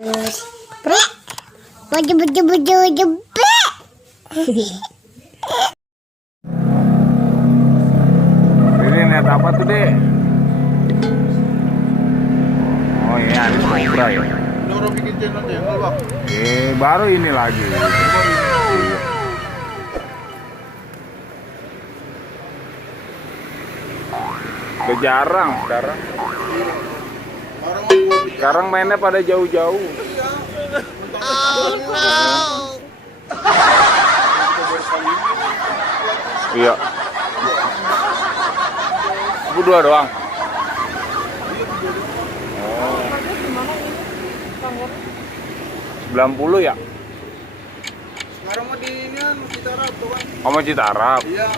Baju baju baju baju. Ini lihat apa tuh, Dek? Oh iya, ini Cobra ya. Orang bikin channel Bang. Baru ini lagi. Udah jarang sekarang. Sekarang mainnya pada jauh-jauh. Iya. Berdua doang. Oh. 90 ya? Sekarang mau di ini kan Citarap tuh kan. Oh, mau Citarap. Iya.